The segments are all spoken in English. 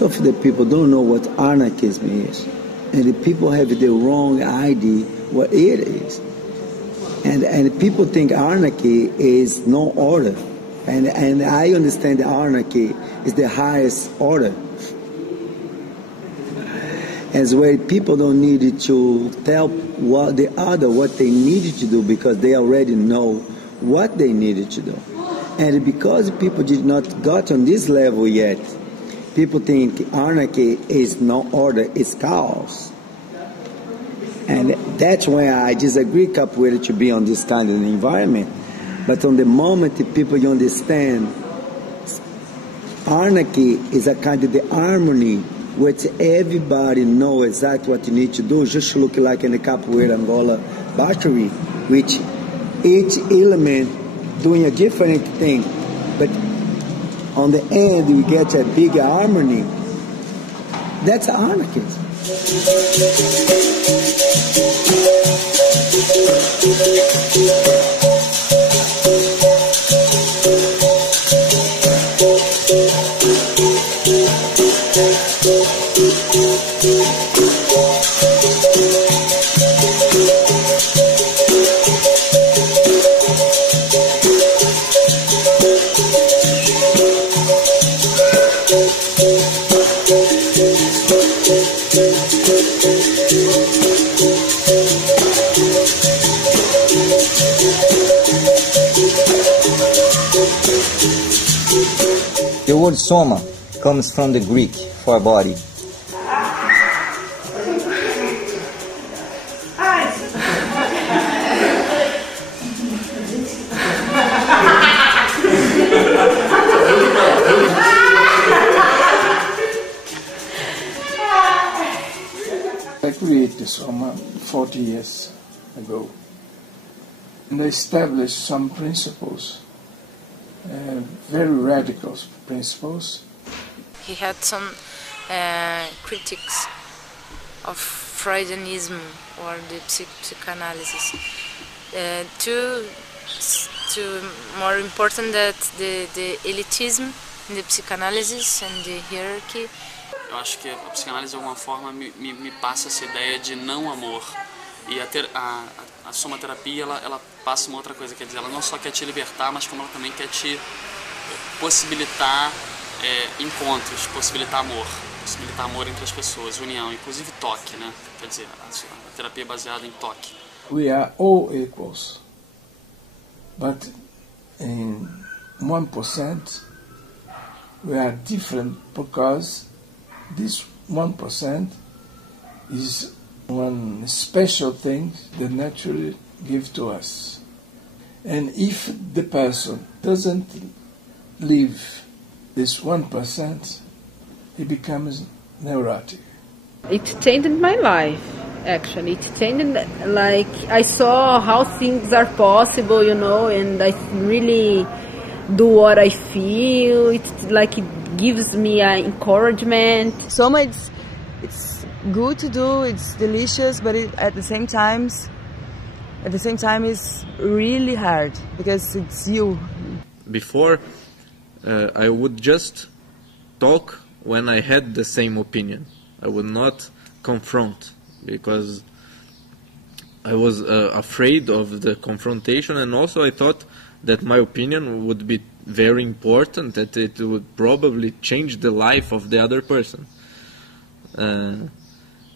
most of the people don't know what anarchism is. And the people have the wrong idea what it is. And people think anarchy is no order. And I understand that anarchy is the highest order. As where people don't need to tell what they needed to do because they already know what they needed to do. And because people did not got on this level yet, people think anarchy is no order, it's chaos. And that's why I disagree capoeira to be on this kind of environment. But on the moment people understand, anarchy is a kind of the harmony which everybody know exactly what you need to do, just look like in the capoeira Angola battery, which each element doing a different thing. But on the end, we get a bigger harmony. That's anarchism. The word soma comes from the Greek for body. I created Soma 40 years ago, and I established some principles, very radical principles. He had some critics of Freudianism or the psychoanalysis. To more important that the elitism in the psychoanalysis and the hierarchy. Eu acho que a psicanálise de alguma forma me passa essa ideia de não amor. E a somaterapia ela passa uma outra coisa, quer dizer, ela não só quer te libertar, mas como ela também quer te possibilitar encontros, possibilitar amor entre as pessoas, união, inclusive toque, né? Quer dizer, a terapia é baseada em toque. We are all equals, but in 1% we are different because this 1% is one special thing that nature gives to us. And if the person doesn't live this 1%, he becomes neurotic. It changed my life, actually. It changed, like, I saw how things are possible, you know, and I really do what I feel. It gives me encouragement. Soma, it's good to do, it's delicious, but at the same time it's really hard because it's you. Before, I would just talk when I had the same opinion. I would not confront because I was afraid of the confrontation, and also I thought that my opinion would be very important, that it would probably change the life of the other person.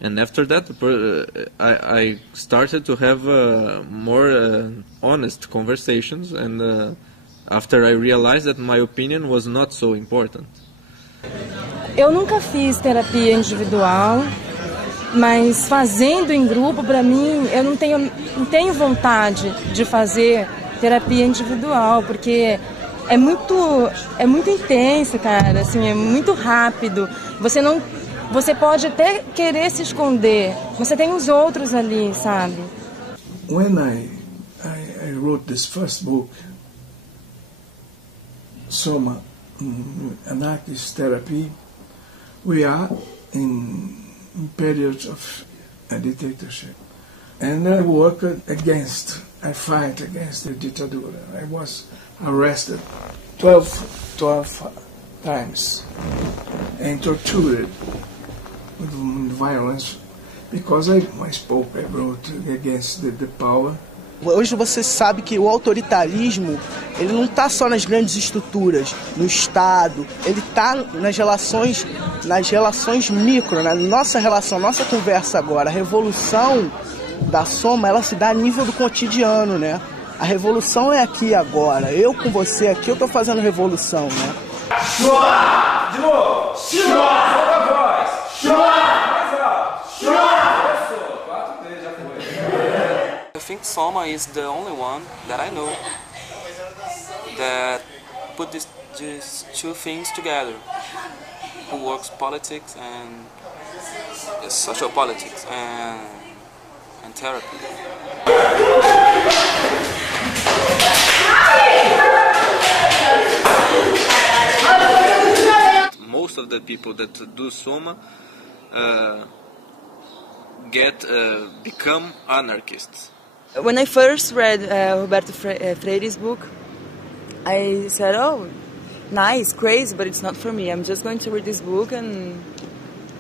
And after that, I started to have more honest conversations, and after I realized that my opinion was not so important. Eu nunca fiz terapia individual, mas fazendo em grupo, para mim, eu não tenho vontade de fazer terapia individual, porque é muito intenso, cara, assim, é muito rápido. Você pode até querer se esconder, mas você tem os outros ali, sabe? When I wrote this first book, Soma, Anarchist Therapy, we are in periods of dictatorship. And I I fight against the ditadura. I was arrested 12 times and tortured with violence because I wrote against the power. Hoje você sabe que o autoritarismo, ele não está só nas grandes estruturas, no Estado, ele está nas relações micro, na nossa relação, nossa conversa agora. A revolução da Soma, ela se dá a nível do cotidiano, né? A revolução é aqui agora. Eu com você aqui, eu estou fazendo revolução, né? Chua! De novo! Chua! Solta a voz! Chua! Mais alto! Chua! Começou! 4 vezes já foi. I think Soma is the only one that I know that put these two things together. Who works politics and social politics and therapy. Most of the people that do Soma become anarchists. When I first read Roberto Freire's book, I said, oh, nice, crazy, but it's not for me. I'm just going to read this book and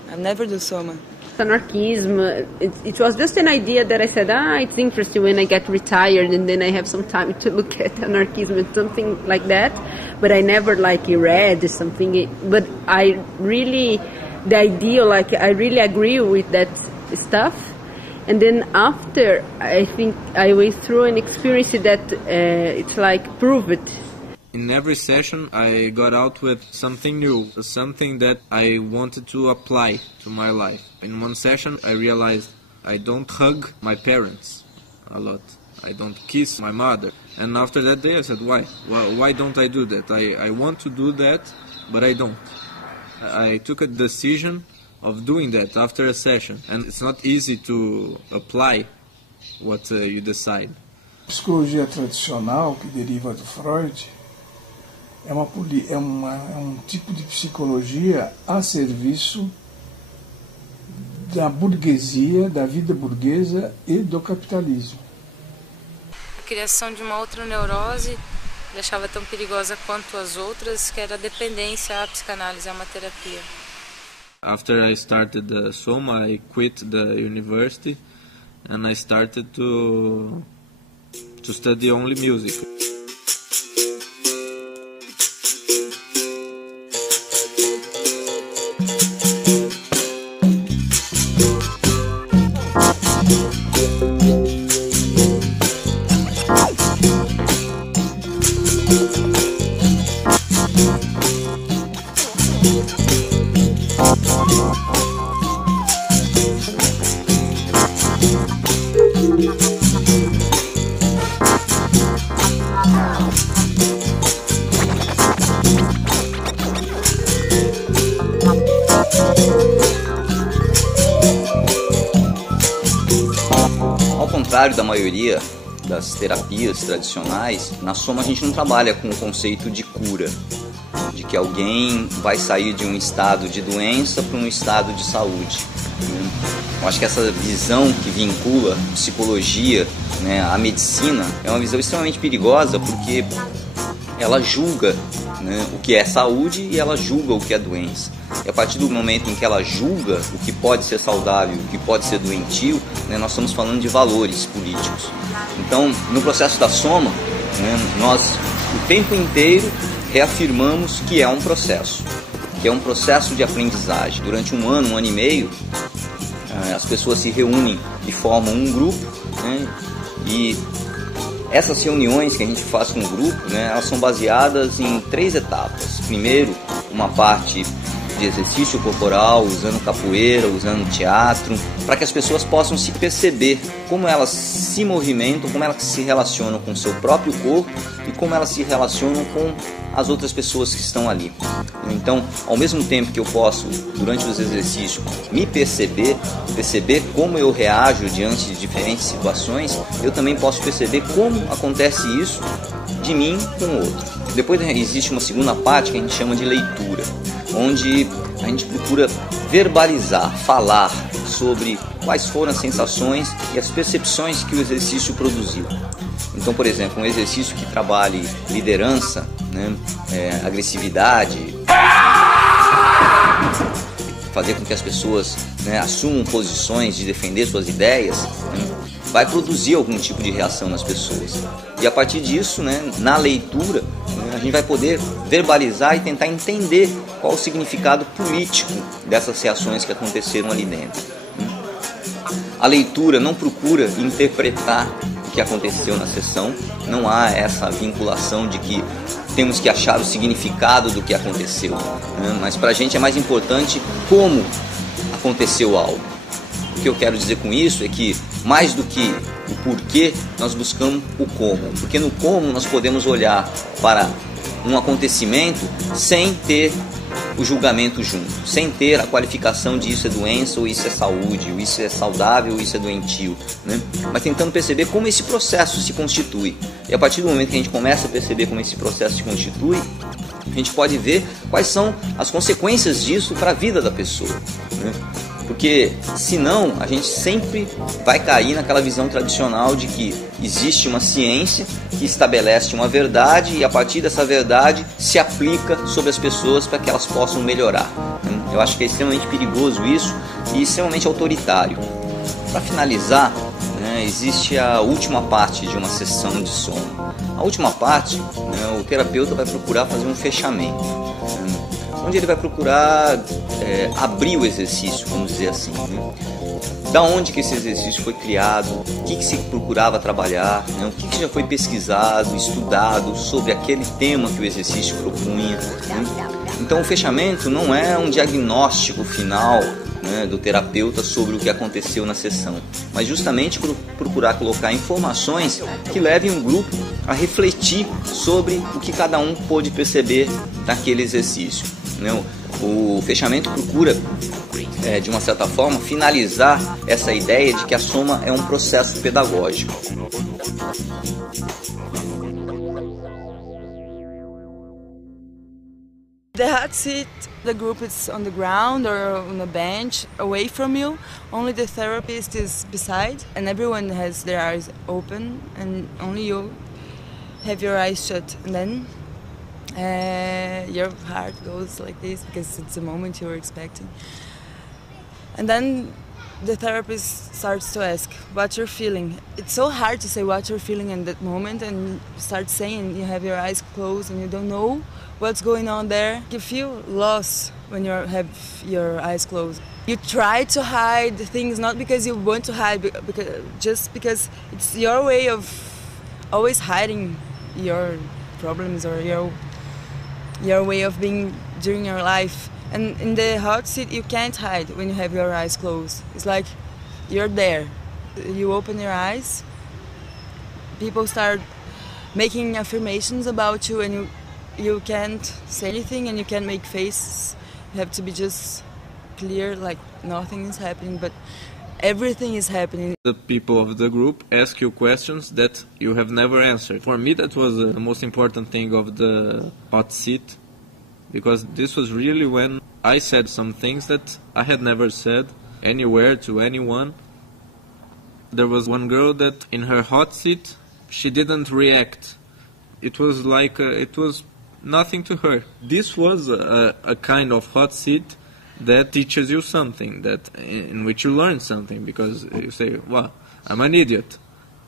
I'll never do Soma. Anarchism, it was just an idea that I said, it's interesting when I get retired and then I have some time to look at anarchism and something like that. But I never read something, but I really, the idea, I really agree with that stuff. And then after, I think I went through an experience that it's prove it. In every session I got out with something new, something that I wanted to apply to my life. In one session I realized I don't hug my parents a lot. I don't kiss my mother. And after that day I said, why? Why don't I do that? I want to do that, but I don't. I took a decision of doing that after a session. And it's not easy to apply what you decide. A psicologia tradicional, que deriva do Freud, é um tipo de psicologia a serviço da burguesia, da vida burguesa e do capitalismo. A criação de uma outra neurose ele achava tão perigosa quanto as outras, que era a dependência à psicanálise, a uma terapia. After I started the Soma, I quit the university and I started to study only music. Ao contrário da maioria das terapias tradicionais, na Soma a gente não trabalha com o conceito de cura, de que alguém vai sair de um estado de doença para um estado de saúde. Eu acho que essa visão que vincula psicologia, à medicina é uma visão extremamente perigosa, porque ela julga o que é saúde e ela julga o que é doença. E a partir do momento em que ela julga o que pode ser saudável e o que pode ser doentio, nós estamos falando de valores políticos. Então, no processo da Soma, nós o tempo inteiro reafirmamos que é um processo de aprendizagem. Durante um ano e meio, as pessoas se reúnem e formam um grupo, e essas reuniões que a gente faz com o grupo, elas são baseadas em 3 etapas. Primeiro, uma parte de exercício corporal, usando capoeira, usando teatro, para que as pessoas possam se perceber como elas se movimentam, como elas se relacionam com o seu próprio corpo e como elas se relacionam com as outras pessoas que estão ali. Então, ao mesmo tempo que eu posso, durante os exercícios, me perceber como eu reajo diante de diferentes situações, eu também posso perceber como acontece isso de mim com o outro. Depois existe uma segunda parte que a gente chama de leitura, onde a gente procura verbalizar, falar sobre quais foram as sensações e as percepções que o exercício produziu. Então, por exemplo, um exercício que trabalhe liderança, agressividade, fazer com que as pessoas, né, assumam posições de defender suas ideias, né, vai produzir algum tipo de reação nas pessoas. E a partir disso, né, na leitura, né, a gente vai poder verbalizar e tentar entender qual o significado político dessas reações que aconteceram ali dentro. A leitura não procura interpretar o que aconteceu na sessão, não há essa vinculação de que temos que achar o significado do que aconteceu, né? Mas para a gente é mais importante como aconteceu algo. O que eu quero dizer com isso é que, mais do que o porquê, nós buscamos o como, porque no como nós podemos olhar para um acontecimento sem ter o julgamento junto, sem ter a qualificação de isso é doença ou isso é saúde, ou isso é saudável ou isso é doentio, né? Mas tentando perceber como esse processo se constitui. E a partir do momento que a gente começa a perceber como esse processo se constitui, a gente pode ver quais são as consequências disso para a vida da pessoa, né? Porque senão a gente sempre vai cair naquela visão tradicional de que existe uma ciência que estabelece uma verdade e a partir dessa verdade se aplica sobre as pessoas para que elas possam melhorar. Eu acho que é extremamente perigoso isso e extremamente autoritário. Para finalizar, né, existe a última parte de uma sessão de sono. A última parte, né, o terapeuta vai procurar fazer um fechamento, onde ele vai procurar abrir o exercício, vamos dizer assim, né? Da onde que esse exercício foi criado, o que se procurava trabalhar, né? O que já foi pesquisado, estudado sobre aquele tema que o exercício propunha, né? Então o fechamento não é um diagnóstico final, né, do terapeuta sobre o que aconteceu na sessão, mas justamente procurar colocar informações que levem o grupo a refletir sobre o que cada um pôde perceber naquele exercício, né? O fechamento procura, de uma certa forma, finalizar essa ideia de que a soma é um processo pedagógico. The hot seat, the group is on the ground or on a bench away from you. Only the therapist is beside, and everyone has their eyes open, and only you have your eyes shut. And then your heart goes like this because it's the moment you're expecting. And then the therapist starts to ask what you're feeling. It's so hard to say what you're feeling in that moment, and you start saying, you have your eyes closed and you don't know what's going on there. You feel lost when you have your eyes closed. You try to hide things not because you want to hide, just because it's your way of always hiding your problems or your way of being during your life. And in the hot seat, you can't hide when you have your eyes closed. It's like you're there. You open your eyes, people start making affirmations about you, and you can't say anything and you can't make faces. You have to be just clear, like nothing is happening, but everything is happening. The people of the group ask you questions that you have never answered. For me, that was the most important thing of the hot seat, because this was really when I said some things that I had never said anywhere to anyone. There was one girl that in her hot seat, she didn't react. It was like, it was nothing to her. This was a kind of hot seat that teaches you something, that in which you learn something, because you say, well, I'm an idiot.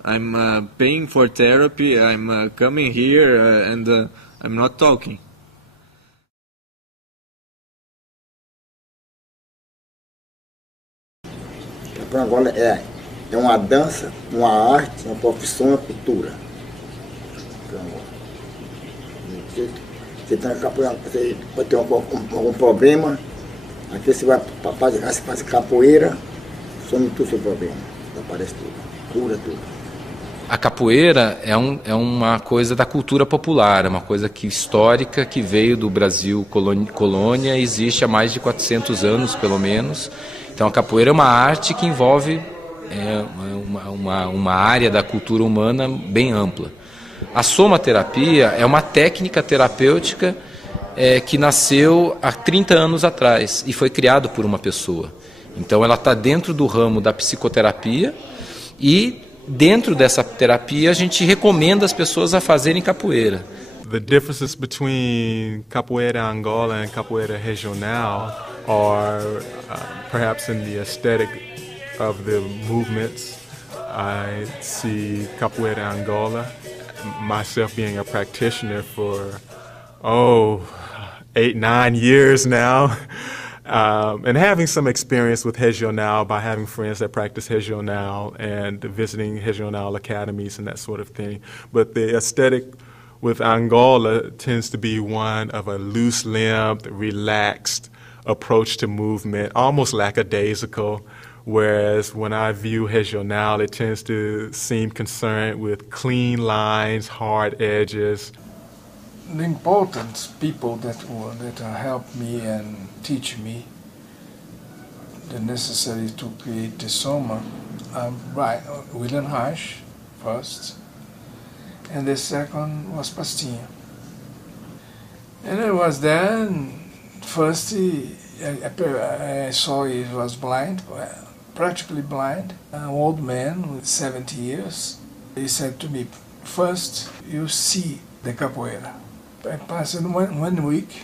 I'm paying for therapy, I'm coming here and I'm not talking. Agora é uma dança, uma arte, uma profissão, uma cultura. Você pode ter algum problema, aqui você vai fazer capoeira, some tudo o seu problema, aparece tudo, cura tudo. A capoeira é uma coisa da cultura popular, é uma coisa histórica que veio do Brasil colônia, existe há mais de 400 anos pelo menos. Então a capoeira é uma arte que envolve uma área da cultura humana bem ampla. A somaterapia é uma técnica terapêutica que nasceu há 30 anos atrás e foi criado por uma pessoa. Então ela está dentro do ramo da psicoterapia e dentro dessa terapia a gente recomenda as pessoas a fazerem capoeira. The differences between Capoeira Angola and Capoeira Regional are perhaps in the aesthetic of the movements. I see Capoeira Angola, myself being a practitioner for 8-9 years now, and having some experience with Regional by having friends that practice Regional and visiting Regional academies and that sort of thing. But the aesthetic with Angola tends to be one of a loose-limbed, relaxed approach to movement, almost lackadaisical, whereas when I view Regional, it tends to seem concerned with clean lines, hard edges. The important people that help me and teach me the necessary to create the Soma, William Reich first, and the second was Pastinha. And I was there, and first I saw he was blind, practically blind, an old man with 70 years. He said to me, first you see the capoeira. I passed 1 week,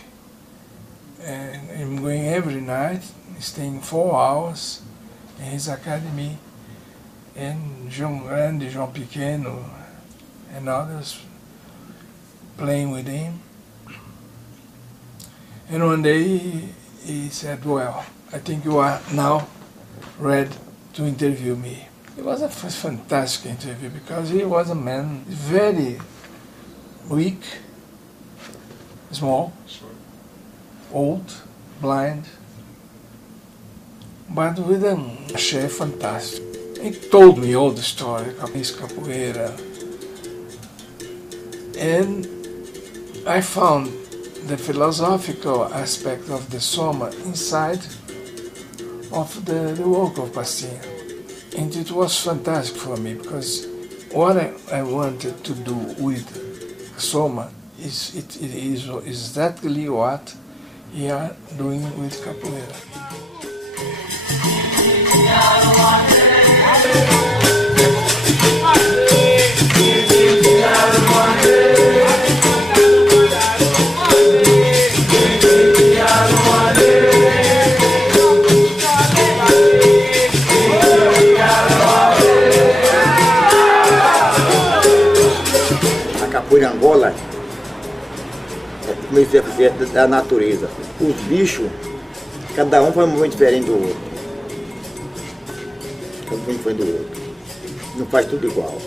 and I'm going every night, staying 4 hours in his academy, and João Grande, João Pequeno, and others playing with him. And one day he said, well, I think you are now ready to interview me. It was a fantastic interview because he was a man very weak, small, old, blind, but with a chef fantastic. He told me all the story of his capoeira, and I found the philosophical aspect of the Soma inside of the work of Pastinha. And it was fantastic for me because what I wanted to do with Soma is exactly what we are doing with capoeira. Capoeira Angola é da natureza. Os bichos, cada um faz um movimento diferente do outro. Cada um diferente do outro. Não faz tudo igual.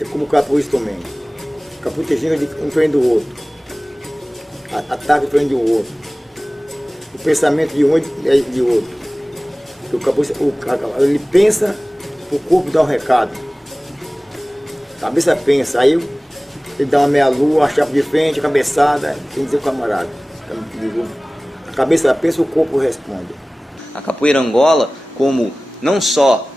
É como o capoeira também. O capoeira tem um diferente do outro. Ataque diferente do outro. O pensamento de um é de outro. O capoeira, ele pensa, o corpo dá um recado. A cabeça pensa, aí ele dá uma meia-lua, a chapa de frente, a cabeçada, tem que dizer o camarada. A cabeça pensa, o corpo responde. A capoeira Angola, como não só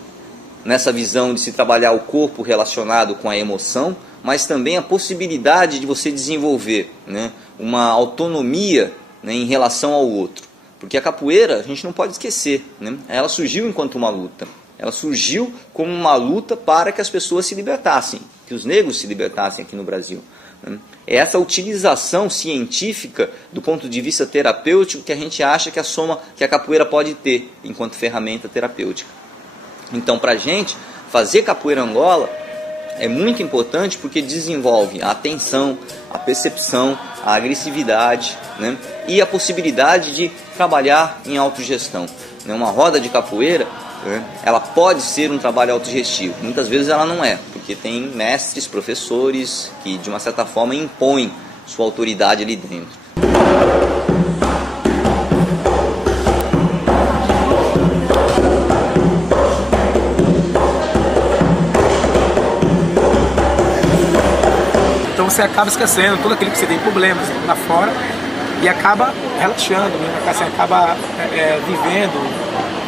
nessa visão de se trabalhar o corpo relacionado com a emoção, mas também a possibilidade de você desenvolver, né, uma autonomia, né, em relação ao outro. Porque a capoeira, a gente não pode esquecer, né, ela surgiu enquanto uma luta. Ela surgiu como uma luta para que as pessoas se libertassem, que os negros se libertassem aqui no Brasil. É essa utilização científica do ponto de vista terapêutico que a gente acha que a capoeira pode ter enquanto ferramenta terapêutica. Então, para a gente, fazer capoeira Angola é muito importante porque desenvolve a atenção, a percepção, a agressividade, né, e a possibilidade de trabalhar em autogestão. Uma roda de capoeira, ela pode ser um trabalho autogestivo, muitas vezes ela não é, porque tem mestres, professores que de uma certa forma impõem sua autoridade ali dentro. Então você acaba esquecendo tudo aquilo que você tem problemas lá fora e acaba relaxando, né? Você acaba vivendo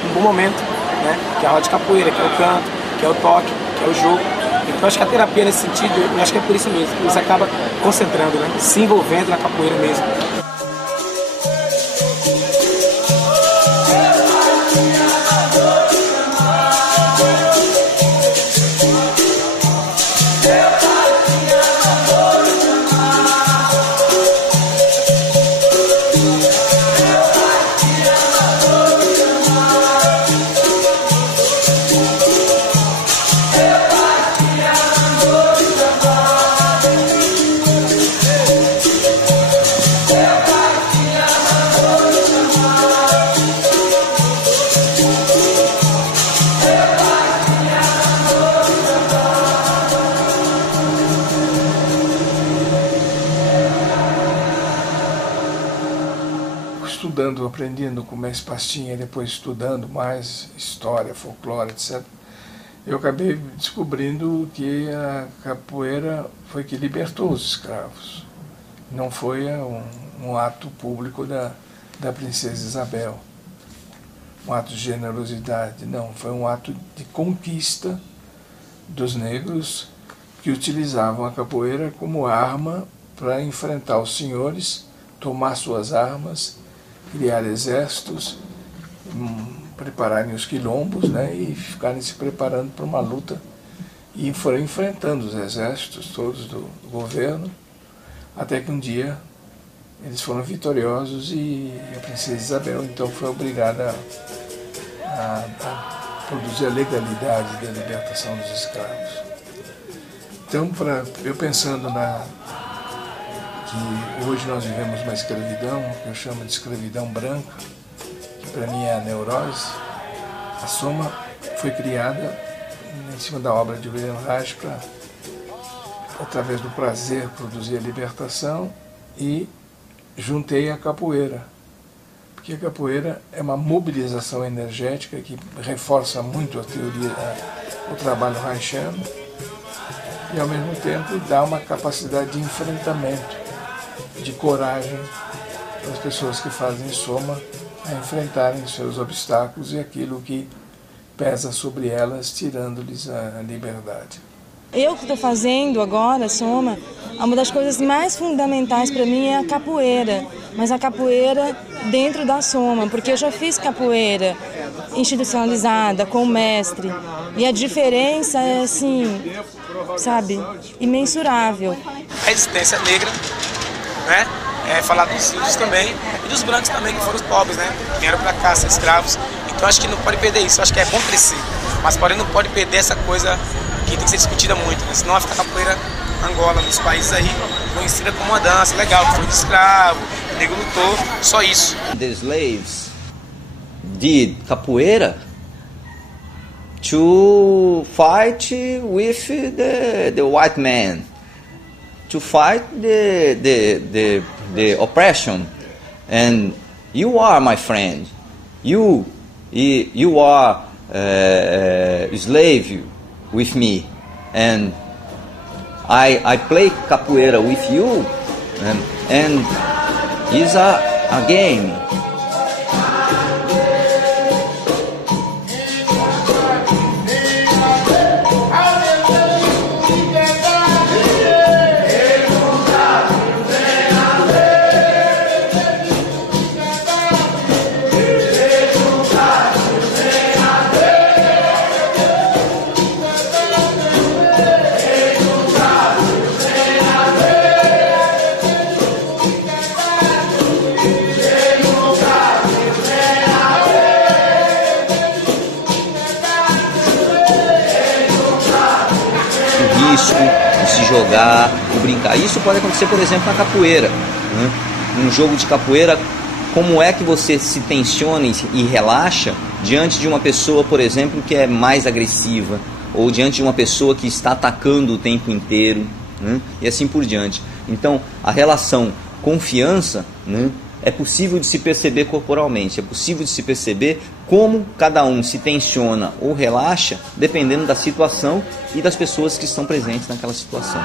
um bom momento, né? Que é a roda de capoeira, que é o canto, que é o toque, que é o jogo. Então acho que a terapia nesse sentido, eu acho que é por isso mesmo, você acaba concentrando, né? Se envolvendo na capoeira mesmo. aprendendo com Mestre Pastinha e depois estudando mais história, folclore, etc., eu acabei descobrindo que a capoeira foi que libertou os escravos. Não foi um ato público da princesa Isabel, um ato de generosidade, não, foi um ato de conquista dos negros que utilizavam a capoeira como arma para enfrentar os senhores, tomar suas armas, criar exércitos, prepararem os quilombos, né, e ficarem se preparando para uma luta. E foram enfrentando os exércitos todos do governo, até que um dia eles foram vitoriosos e a princesa Isabel então foi obrigada a produzir a legalidade da libertação dos escravos. Então, eu pensando que hoje nós vivemos uma escravidão, que eu chamo de escravidão branca, que para mim é a neurose, a Soma foi criada em cima da obra de William Reich para, através do prazer, produzir a libertação, e juntei a capoeira, porque a capoeira é uma mobilização energética que reforça muito a teoria, o trabalho reichiano, e ao mesmo tempo dá uma capacidade de enfrentamento, de coragem para as pessoas que fazem Soma a enfrentarem seus obstáculos e aquilo que pesa sobre elas, tirando-lhes a liberdade. Eu que estou fazendo agora Soma, uma das coisas mais fundamentais para mim é a capoeira, mas a capoeira dentro da Soma, porque eu já fiz capoeira institucionalizada, com o mestre, e a diferença é assim, sabe, imensurável. A resistência negra, né? Falar dos índios também, e dos brancos também, que foram os pobres, né? Vieram para cá, ser escravos. Então acho que não pode perder isso, acho que é bom crescer, mas porém não pode perder essa coisa que tem que ser discutida muito, né? Senão vai ficar capoeira Angola, nos países aí, conhecida como uma dança legal, que foi de escravo, o negro lutou, só isso. The slaves did capoeira to fight with the white man, to fight the oppression, and you are my friend, you are slave with me, and I play capoeira with you, and it's a game. De se jogar, de brincar. Isso pode acontecer, por exemplo, na capoeira, né? Num jogo de capoeira, como é que você se tensiona e relaxa diante de uma pessoa, por exemplo, que é mais agressiva, ou diante de uma pessoa que está atacando o tempo inteiro, né? E assim por diante. Então, a relação confiança, né, é possível de se perceber corporalmente, é possível de se perceber como cada um se tensiona ou relaxa, dependendo da situação e das pessoas que estão presentes naquela situação.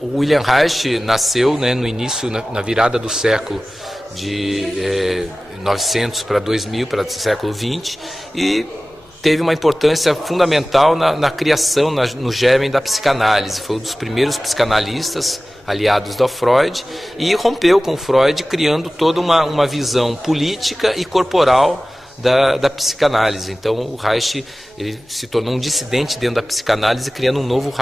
O William Reich nasceu, né, no início, na virada do século de 900 para 2000, para o século 20, e teve uma importância fundamental na criação, no germen da psicanálise. Foi um dos primeiros psicanalistas aliados do Freud e rompeu com Freud, criando toda uma visão política e corporal da psicanálise. Então o Reich ele se tornou um dissidente dentro da psicanálise, criando um novo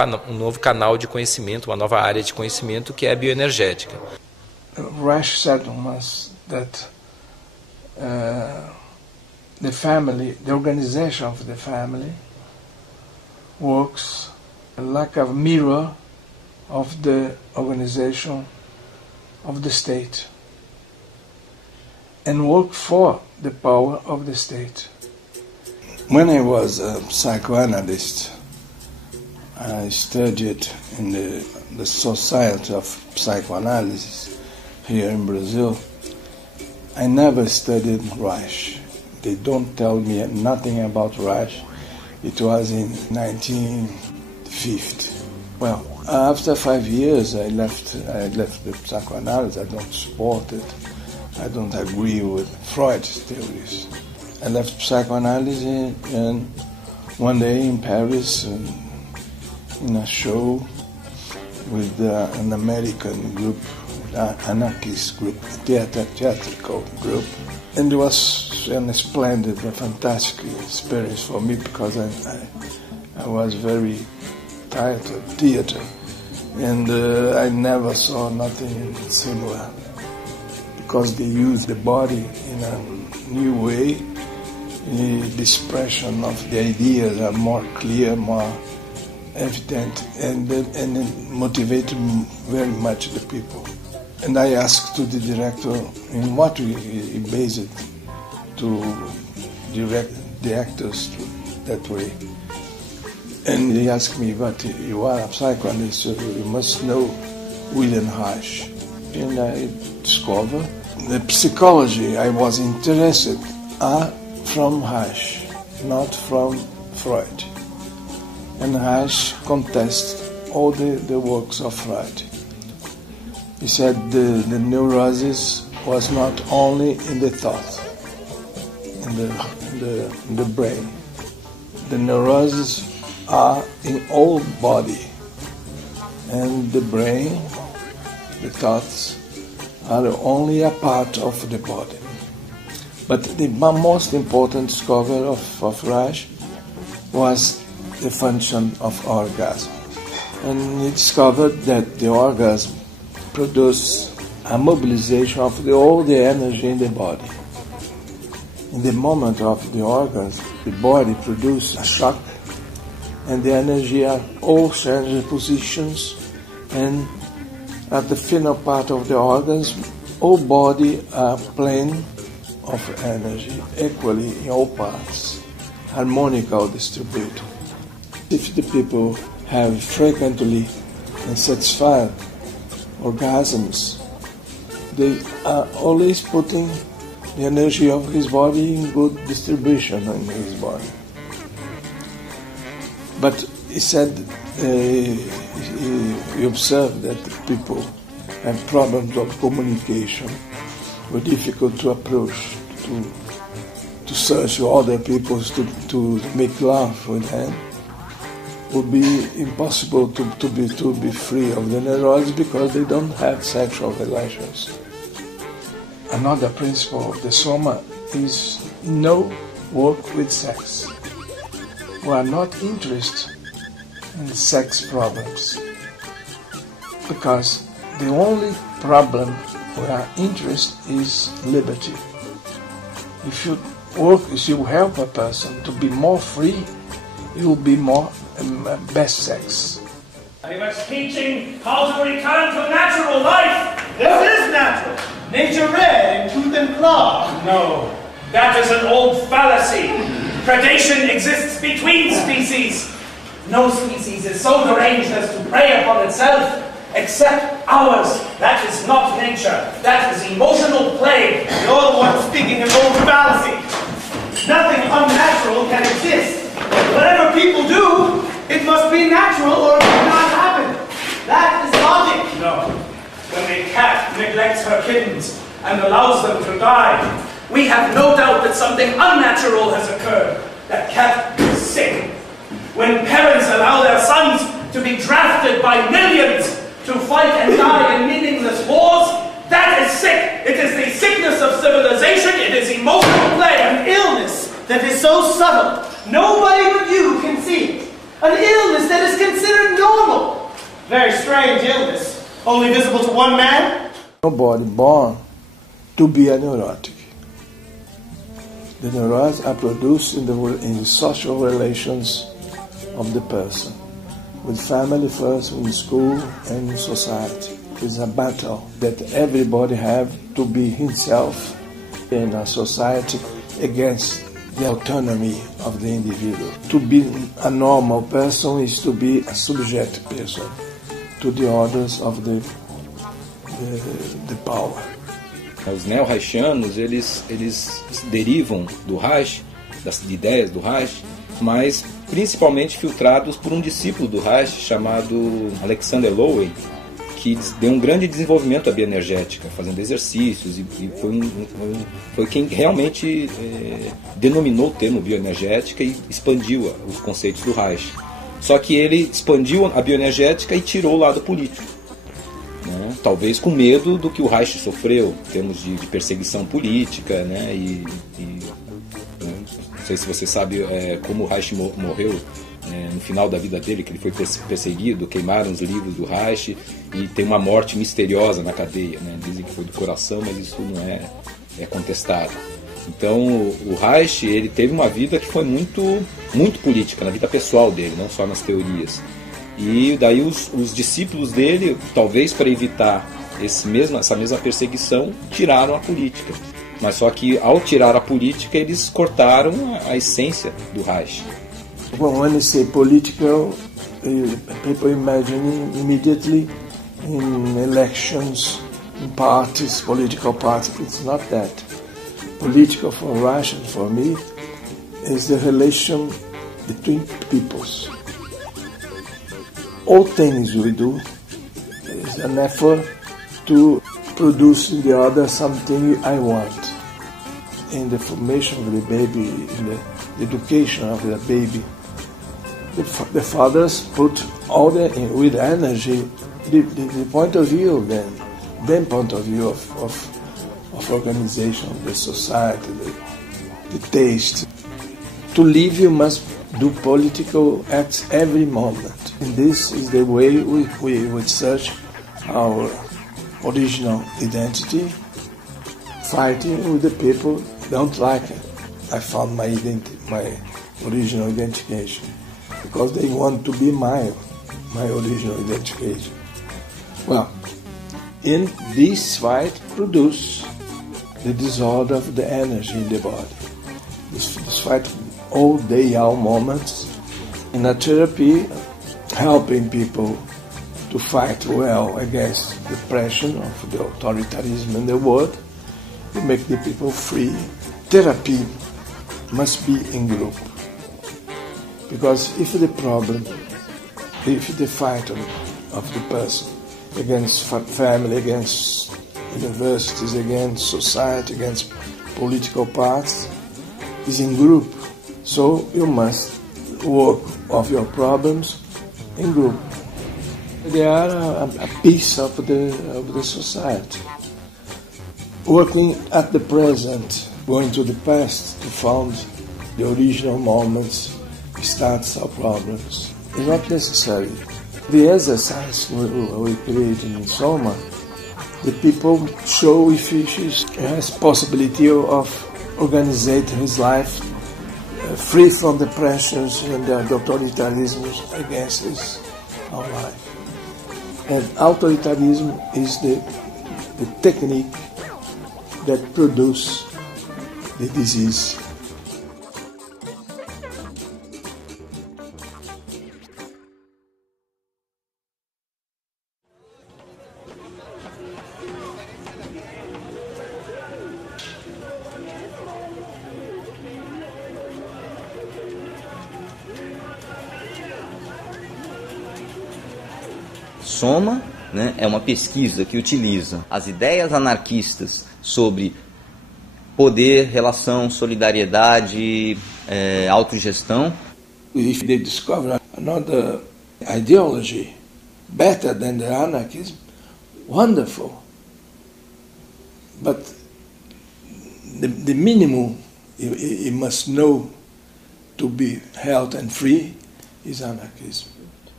canal de conhecimento, uma nova área de conhecimento que é a bioenergética. Reich said once that the family, the organization of the family works like a mirror of the organization of the state and work for the power of the state. When I was a psychoanalyst, I studied in the Society of Psychoanalysis here in Brazil. I never studied Reich. They don't tell me nothing about Reich. It was in 1950. Well, after 5 years, I left the psychoanalysis. I don't support it. I don't agree with Freud's theories. I left psychoanalysis, and one day in Paris, in a show with an American group, an anarchist group, theatrical group, and it was a splendid, a fantastic experience for me because I was very tired of theater, and I never saw nothing similar because they use the body in a new way. The expression of the ideas are more clear, more evident, and it motivated very much the people. And I asked to the director in what he based it to direct the actors that way. And he asked me, but you are a psychoanalyst, so you must know Wilhelm Reich. And I discovered the psychology I was interested are from Reich, not from Freud. And Reich contested all the works of Freud. He said the neurosis was not only in the thought, in the brain. The neuroses are in all body, and the brain, the thoughts, are only a part of the body. But the most important discovery of Reich was the function of orgasm. And he discovered that the orgasm produces a mobilization of all the energy in the body. In the moment of the orgasm, the body produces a shock, and the energy are all changing positions, and at the final part of the orgasm, all body are plane of energy equally in all parts, harmonical distributed. If the people have frequently and satisfied orgasms, they are always putting the energy of his body in good distribution in his body. But he said he observed that people have problems of communication, were difficult to approach, to search for other people, to make love with them. Would be impossible to be free of the neurosis because they don't have sexual relations. Another principle of the Soma is no work with sex. We are not interested in sex problems because the only problem we are interested is liberty. If you help a person to be more free, it will be more best sex. He was teaching how to return to natural life. This is natural. Nature red in tooth and claw. No, that is an old fallacy. Predation exists between species. No species is so deranged as to prey upon itself, except ours. That is not nature. That is emotional play. You're the one speaking an old fallacy. Nothing unnatural can exist. Whatever people do, it must be natural or it cannot happen. That is logic. No. When a cat neglects her kittens and allows them to die, we have no doubt that something unnatural has occurred. That cat is sick. When parents allow their sons to be drafted by millions to fight and die in meaningless wars, that is sick. It is the sickness of civilization. It is emotional plague. An illness that is so subtle, nobody but you can see it. An illness that is considered normal. Very strange illness, only visible to one man. Nobody born to be a neurotic. The neuroses are produced in the social relations of the person, with family first, in school, and in society. It's a battle that everybody have to be himself in a society against the autonomy of the individual. To be a normal person is to be a subject person to the orders of the power. Os neo-Reichianos, eles derivam do Reich, das ideias do Reich, mas principalmente filtrados por um discípulo do Reich chamado Alexander Lowen, que deu um grande desenvolvimento à bioenergética, fazendo exercícios, e foi quem realmente denominou o termo bioenergética e expandiu os conceitos do Reich. Só que ele expandiu a bioenergética e tirou o lado político, né? Talvez com medo do que o Reich sofreu, em termos de perseguição política, né? Não sei se você sabe como o Reich morreu no final da vida dele, que ele foi perseguido, queimaram os livros do Reich e tem uma morte misteriosa na cadeia, né? Dizem que foi do coração, mas isso não é contestado. Então o Reich, ele teve uma vida que foi muito política, na vida pessoal dele, não só nas teorias. E daí os discípulos dele, talvez para evitar essa mesma perseguição, tiraram a política. Mas só que ao tirar a política, eles cortaram a essência do Reich. Well, when you say political, people imagine immediately in elections, in parties, political parties. It's not that. Political for Russia, for me, is the relation between peoples. All things we do is an effort to produce in the other something I want. In the formation of the baby, in the education of the baby, the fathers put all with energy the point of view, then point of view of organization, the society, the taste. To live, you must do political acts every moment. And this is the way we would search our original identity, fighting with the people don't like it. I found my original identification, because they want to be my original identification. Well, in this fight produce the disorder of the energy in the body. This fight all day, all moments. In a therapy, helping people to fight well against the oppression of the authoritarianism in the world, to make the people free. Therapy must be in group. Because if the fight of the person against family, against universities, against society, against political parties, is in group. So you must work of your problems in group. They are a piece of the society. Working at the present, going to the past to find the original moments, starts our problems. It's not necessary. The exercise we create in Soma, the people show if he has possibility of organizing his life free from the pressures and the authoritarianism against his own life. And authoritarianism is the technique that produces the disease. Soma, né, é uma pesquisa que utiliza as ideias anarquistas sobre poder, relação, solidariedade, autogestão. If they discover another ideology better than the anarchism, wonderful. But the minimum you must know to be healthy and free is anarchism.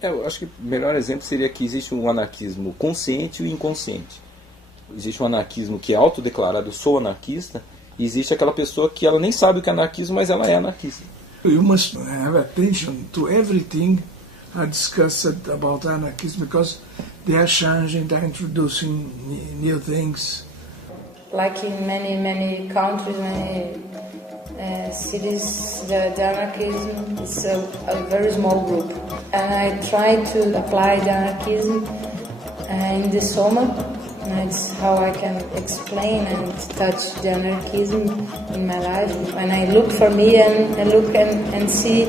Eu acho que o melhor exemplo seria que existe um anarquismo consciente e inconsciente. Existe um anarquismo que é autodeclarado, eu sou anarquista, e existe aquela pessoa que ela nem sabe o que é anarquismo, mas ela é anarquista. You must have attention to everything I discussed about anarchism, because they are changing, they are introducing new things. Like in many countries, many cities, the anarchism is a very small group. And I try to apply the anarchism in the Soma. That's how I can explain and touch the anarchism in my life. When I look for me and look and see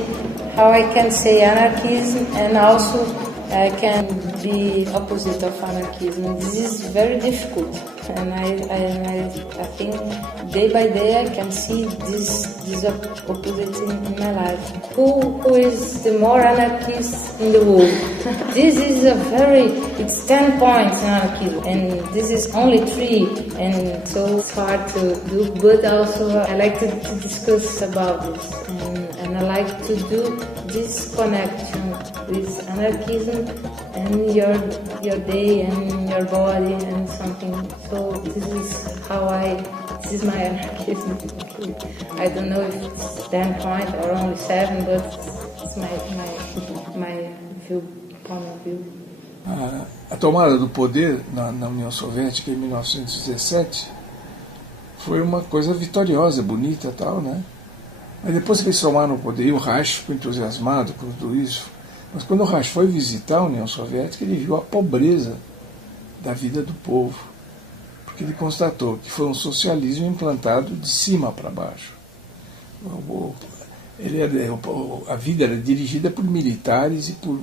how I can say anarchism and also I can be opposite of anarchism. This is very difficult, and I think day by day I can see this opposite in my life. Who is the more anarchist in the world? This is it's 10 points in anarchism, and this is only 3, and so it's hard to do, but also I like to discuss about this, and I like to do this connection with anarchism and your day and your body and something. So this is my anarchism. I don't know if it's 10 points or only 7, but it's my point of view. A tomada do poder na União Soviética em 1917 foi uma coisa vitoriosa, bonita e tal, né? Aí depois que eles tomaram o poder, o Reich ficou entusiasmado com tudo isso. Mas quando o Reich foi visitar a União Soviética, ele viu a pobreza da vida do povo. Porque ele constatou que foi um socialismo implantado de cima para baixo. A vida era dirigida por militares e por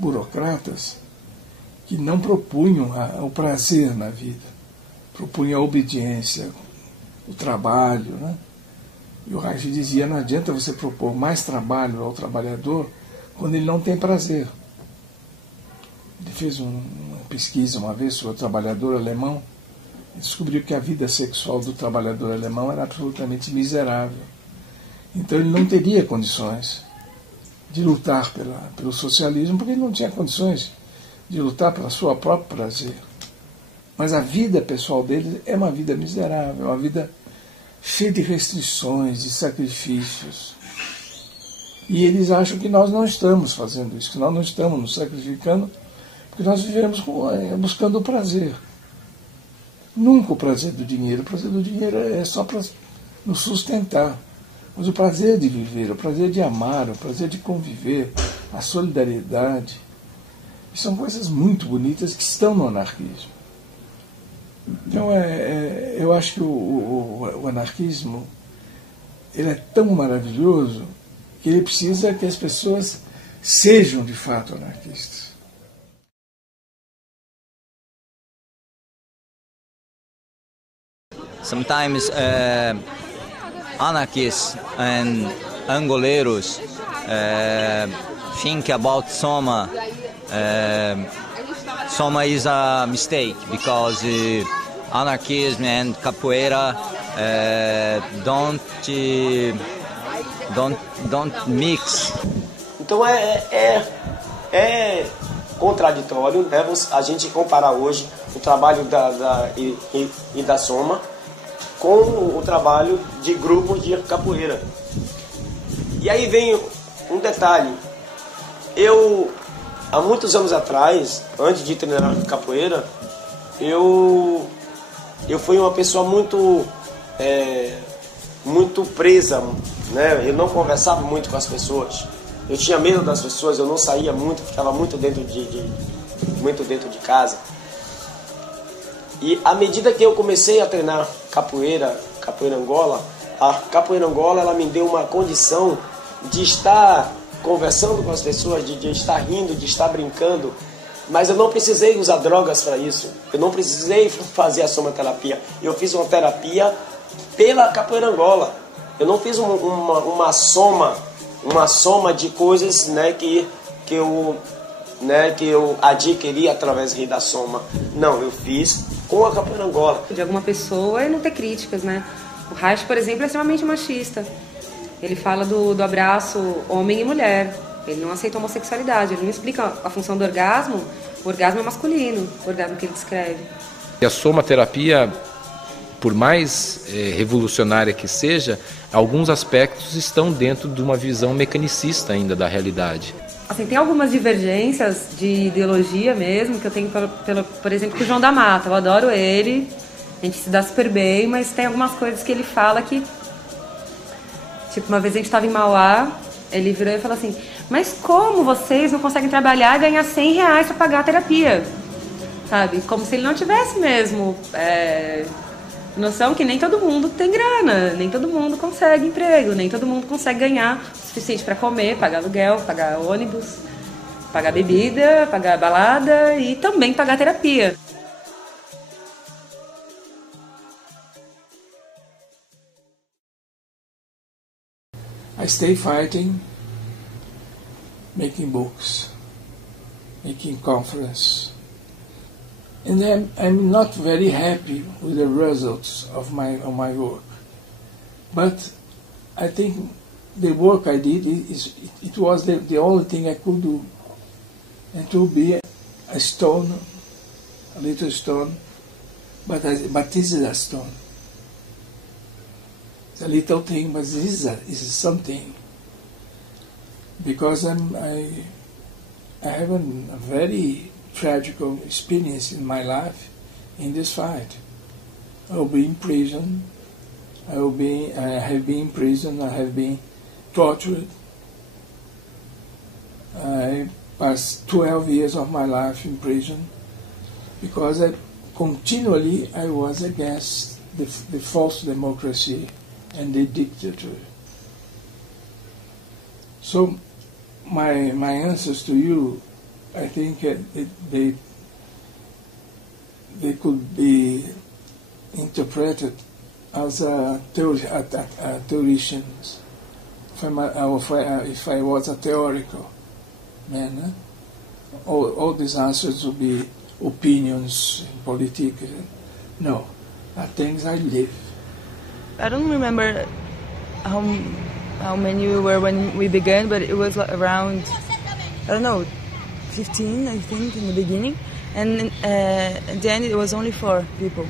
burocratas que não propunham o prazer na vida. Propunham a obediência, o trabalho, né? E o Reich dizia, não adianta você propor mais trabalho ao trabalhador quando ele não tem prazer. Ele fez uma pesquisa uma vez sobre o trabalhador alemão e descobriu que a vida sexual do trabalhador alemão era absolutamente miserável. Então ele não teria condições de lutar pelo socialismo, porque ele não tinha condições de lutar pelo seu próprio prazer. Mas a vida pessoal dele é uma vida miserável, uma vida cheia de restrições, de sacrifícios. E eles acham que nós não estamos fazendo isso, que nós não estamos nos sacrificando, porque nós vivemos buscando o prazer. Nunca o prazer do dinheiro. O prazer do dinheiro é só para nos sustentar. Mas o prazer de viver, o prazer de amar, o prazer de conviver, a solidariedade, são coisas muito bonitas que estão no anarquismo. Então eu acho que o anarquismo ele é tão maravilhoso que ele precisa que as pessoas sejam de fato anarquistas. Sometimes anarchists and Angoleiros think about Soma. Soma is a mistake because anarchism and capoeira don't mix. Então é contraditório, né, a gente comparar hoje o trabalho da Soma com o trabalho de grupos de capoeira. E aí vem um detalhe. Eu, há muitos anos atrás, antes de treinar capoeira, eu fui uma pessoa muito presa, né? Eu não conversava muito com as pessoas. Eu tinha medo das pessoas, eu não saía muito, ficava muito dentro de casa. E à medida que eu comecei a treinar capoeira Angola, a capoeira Angola ela me deu uma condição de estar conversando com as pessoas, de estar rindo, de estar brincando. Mas eu não precisei usar drogas para isso. Eu não precisei fazer a somaterapia. Eu fiz uma terapia pela capoeira Angola. Eu não fiz uma soma de coisas, né, que eu né, que eu adquiri através do Rio da Soma. Não, eu fiz com a capoeira Angola. De alguma pessoa e não ter críticas, né? O Reich, por exemplo, é extremamente machista. Ele fala do abraço homem e mulher. Ele não aceita a homossexualidade. Ele não explica a função do orgasmo. O orgasmo é masculino, o orgasmo que ele descreve. E a somaterapia, por mais revolucionária que seja, alguns aspectos estão dentro de uma visão mecanicista ainda da realidade. Assim, tem algumas divergências de ideologia mesmo, que eu tenho, por exemplo, com o João da Mata. Eu adoro ele, a gente se dá super bem, mas tem algumas coisas que ele fala que... Tipo, uma vez a gente estava em Mauá, ele virou e falou assim, mas como vocês não conseguem trabalhar e ganhar R$100 para pagar a terapia? Sabe? Como se ele não tivesse mesmo noção que nem todo mundo tem grana, nem todo mundo consegue emprego, nem todo mundo consegue ganhar o suficiente para comer, pagar aluguel, pagar ônibus, pagar bebida, pagar balada e também pagar terapia. I stay fighting, making books, making conference. And I'm not very happy with the results of my work. But I think the work I did, it was the only thing I could do. And to be a stone, a little stone, but this is a stone. It's a little thing, but this is something. Because I have a very tragic experience in my life in this fight. I will be in prison. I have been in prison. I have been tortured. I passed 12 years of my life in prison because I was against the false democracy and the dictator. So my answers to you, I think they could be interpreted as theoricians. If I was a theoretical man, all these answers would be opinions in politics. No, are things I live. I don't remember how many we were when we began, but it was around, I don't know, 15, I think, in the beginning. And at the end, it was only 4 people.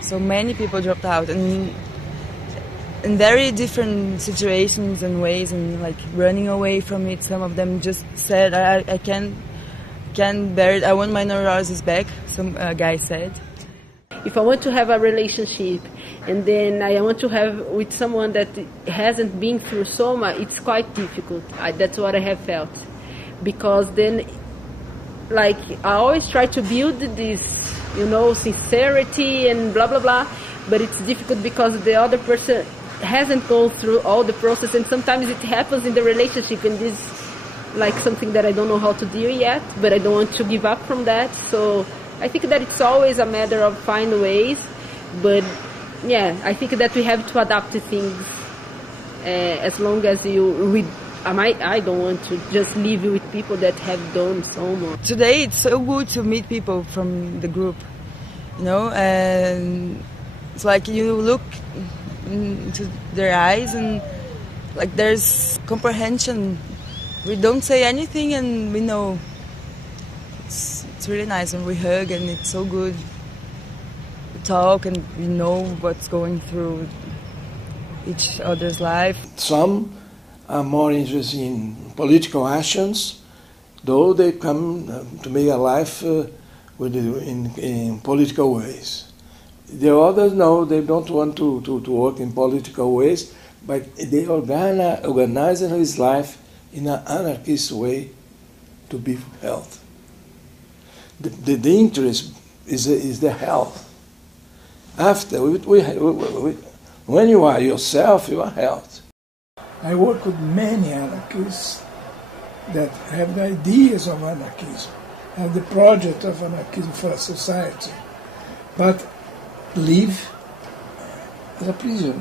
So many people dropped out, and in very different situations and ways, and like running away from it. Some of them just said, I can't bear it, I want my neurosis back, some guy said. If I want to have a relationship and then I want to have with someone that hasn't been through Soma, it's quite difficult. That's what I have felt. Because then, like, I always try to build this, sincerity and blah, blah, blah, but it's difficult because the other person hasn't gone through all the process, and sometimes it happens in the relationship, and this is like something that I don't know how to deal yet, but I don't want to give up from that. So I think that it's always a matter of finding ways, but yeah, I think that we have to adapt to things as long as I don't want to just live with people that have done so much. Today it's so good to meet people from the group, and it's like you look into their eyes and like there's comprehension. We don't say anything and we know. It's really nice when we hug and it's so good. We talk and we know what's going through each other's life. Some are more interested in political actions, though they come to make a life in political ways. The others, no, they don't want to work in political ways, but they organize his life in an anarchist way to be health. The interest is the health. After, when you are yourself, you are health. I work with many anarchists that have the ideas of anarchism, have the project of anarchism for a society, but live as a prisoner,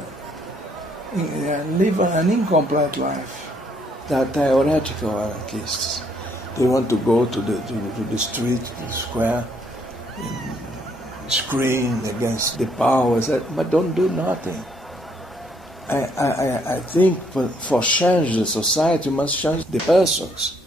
live an incomplete life. The theoretical anarchists. They want to go to the street, to the square, and scream against the powers, but don't do nothing. I think for change the society, you must change the persons.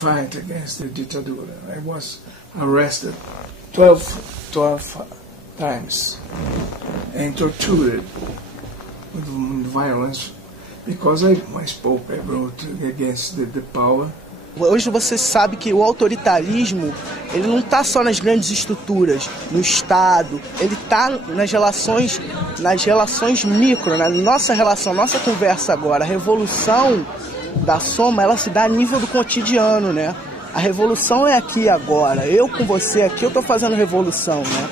Fight against the ditadura. I was arrested 12 times and tortured with violence because I spoke, I wrote against the power. Hoje você sabe que o autoritarismo, ele não está só nas grandes estruturas, no Estado, ele está nas relações micro, na nossa relação, nossa conversa agora. A revolução da Soma, ela se dá a nível do cotidiano, né? A revolução é aqui agora. Eu com você aqui, eu estou fazendo revolução, né?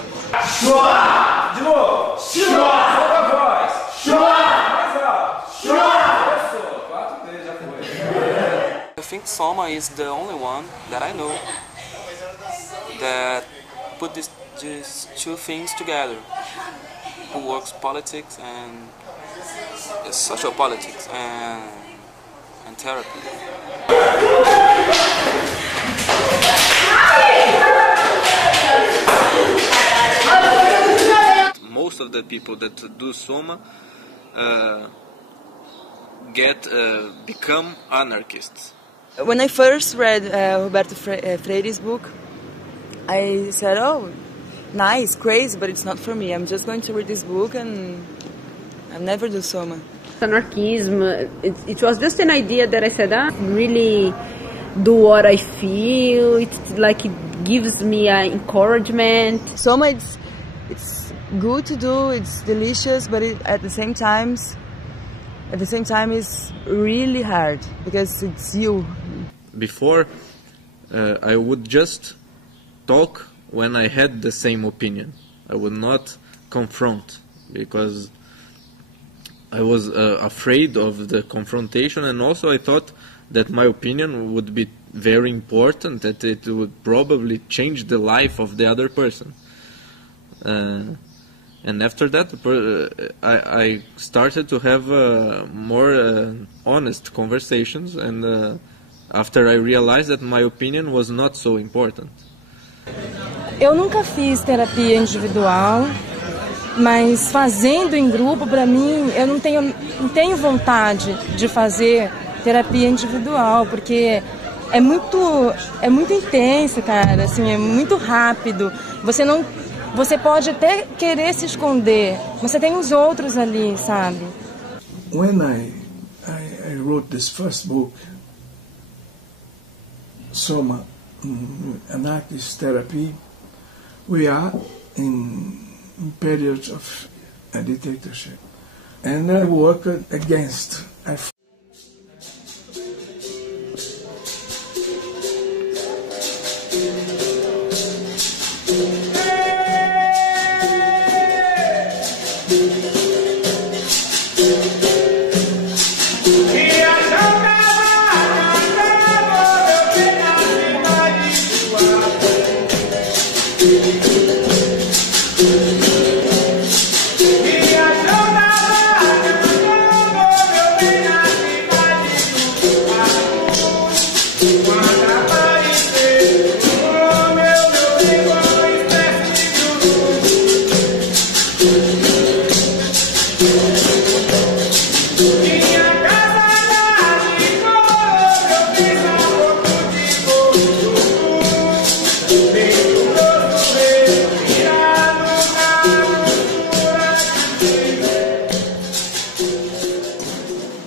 Chua! De novo! Chua! Solta a voz! Chua! Mais alto! Chua! Isso! 4 vezes já foi. I think Soma is the only one that I know that put these two things together. Who works politics and social politics and therapy. Most of the people that do Soma become anarchists. When I first read Roberto Freire's book, I said, oh, nice, crazy, but it's not for me. I'm just going to read this book and I'll never do Soma. Anarchism, it was just an idea that I said, really do what I feel. It gives me encouragement. Soma, it's good to do, it's delicious, but at the same time it's really hard because it's you. Before, I would just talk when I had the same opinion. I would not confront because I was afraid of the confrontation, and also I thought that my opinion would be very important, that it would probably change the life of the other person. And after that, I started to have more honest conversations, and after I realized that my opinion was not so important. Eu nunca fiz terapia individual, mas fazendo em grupo, para mim, eu não tenho vontade de fazer terapia individual, porque é muito intenso, cara, assim, é muito rápido. Você pode até querer se esconder, mas você tem os outros ali, sabe? When I wrote this first book, Soma, Anarchist Therapy, we are in periods of dictatorship, and I worked against.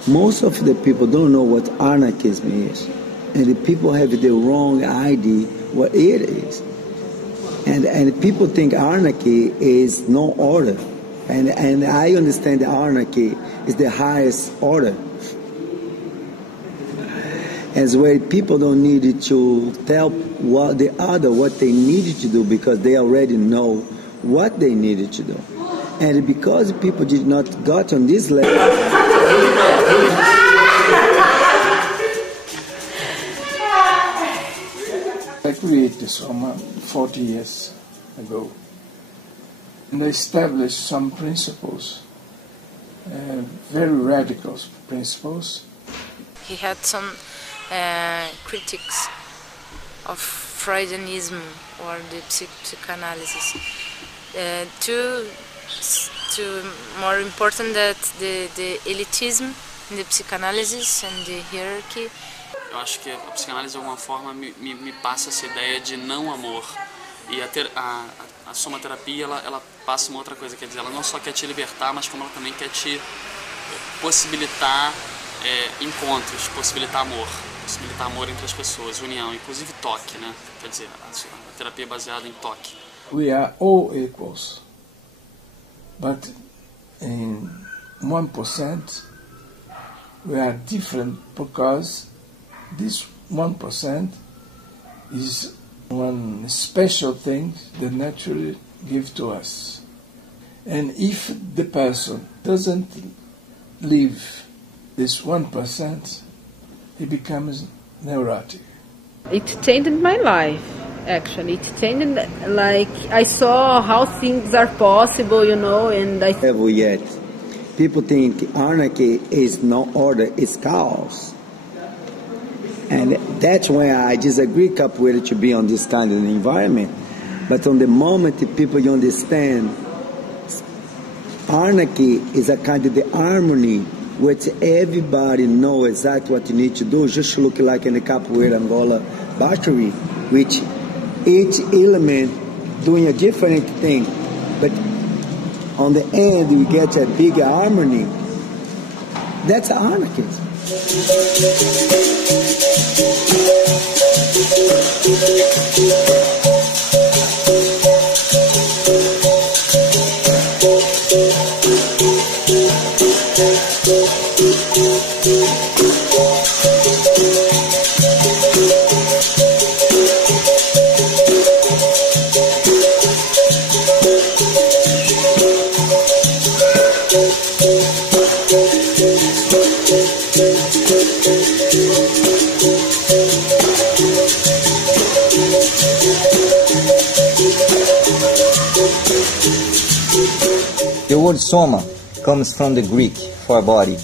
Most of the people don't know what anarchism is, and the people have the wrong idea what it is. And people think anarchy is no order, and I understand that anarchy is the highest order. As where people don't need to tell what they needed to do because they already know what they needed to do. And because people did not got on this level. I created this Soma 40 years ago, and I established some principles, very radical principles. He had some critics of Freudianism or the psychoanalysis. To more important that the elitism in the psychoanalysis and the hierarchy. Eu acho que a psicanálise de alguma forma me passa essa ideia de não amor, e a somaterapia ela passa uma outra coisa, quer dizer, ela não só quer te libertar, mas como ela também quer te possibilitar encontros, possibilitar amor entre as pessoas, união, inclusive toque, né? Quer dizer, a terapia é baseada em toque. We are all equals, but in 1% we are different because this 1% is one special thing that nature gives to us. And if the person doesn't live this 1%, he becomes neurotic. It changed my life, actually. It changed, like, I saw how things are possible, and I... Yet. People think anarchy is no order, it's chaos. And that's why I disagree capoeira to be on this kind of environment. But on the moment that people understand, anarchy is a kind of the harmony which everybody knows exactly what you need to do, just look like in the capoeira Angola battery, which each element doing a different thing. But on the end, we get a big harmony. That's anarchism. word soma comes from the Greek for body.